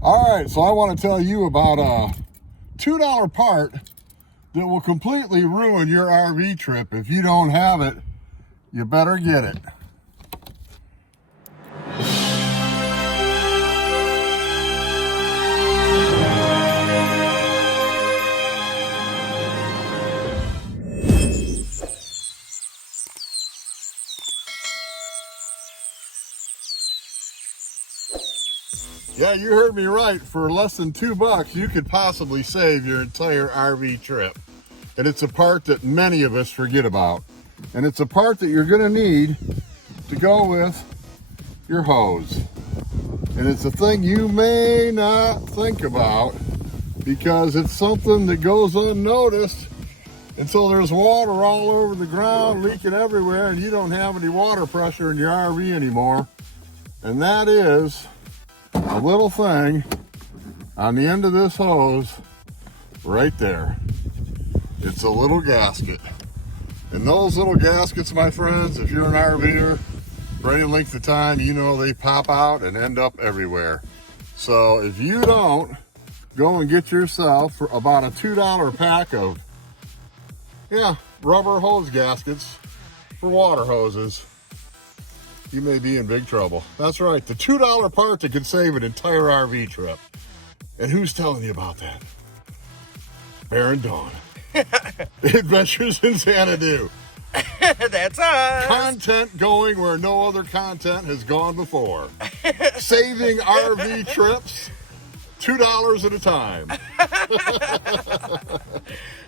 All right, so I want to tell you about a $2 part that will completely ruin your RV trip. If you don't have it, you better get it. Yeah, you heard me right. For less than $2, you could possibly save your entire RV trip. And it's a part that many of us forget about. And it's a part that you're gonna need to go with your hose. And it's a thing you may not think about because it's something that goes unnoticed until there's water all over the ground, leaking everywhere, and you don't have any water pressure in your RV anymore. And that is a little thing on the end of this hose right there. It's a little gasket. And those little gaskets, my friends, if you're an RVer for any length of time, you know they pop out and end up everywhere. So if you don't go and get yourself for about a $2 pack of rubber hose gaskets for water hoses, you may be in big trouble. That's right, the $2 part that could save an entire RV trip. And who's telling you about that? Bear and Dawn. Adventures in Xanadu. That's us. Content going where no other content has gone before. Saving RV trips, $2 at a time.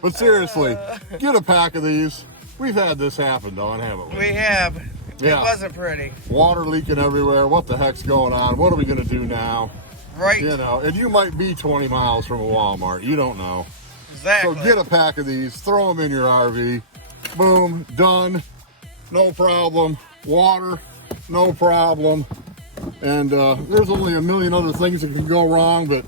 But seriously, get a pack of these. We've had this happen, Dawn, haven't we? We have. Yeah. It wasn't pretty. Water leaking everywhere. What the heck's going on? What are we going to do now? Right. You know, and you might be 20 miles from a Walmart. You don't know. Exactly. So get a pack of these, throw them in your RV. Boom, done. No problem. Water, no problem. And there's only a million other things that can go wrong, but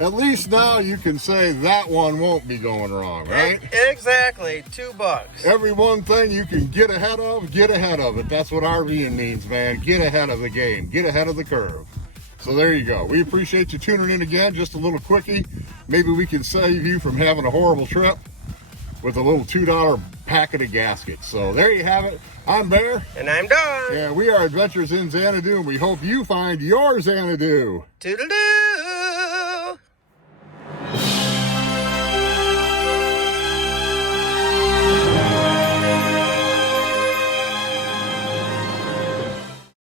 at least now you can say that one won't be going wrong, right? Exactly. $2. Every one thing you can get ahead of it. That's what RVing means, man. Get ahead of the game. Get ahead of the curve. So there you go. We appreciate you tuning in again. Just a little quickie. Maybe we can save you from having a horrible trip with a little $2 packet of gaskets. So there you have it. I'm Bear. And I'm Dawn. And we are Adventures in Xanadu, and we hope you find your Xanadu. Toodle-doo.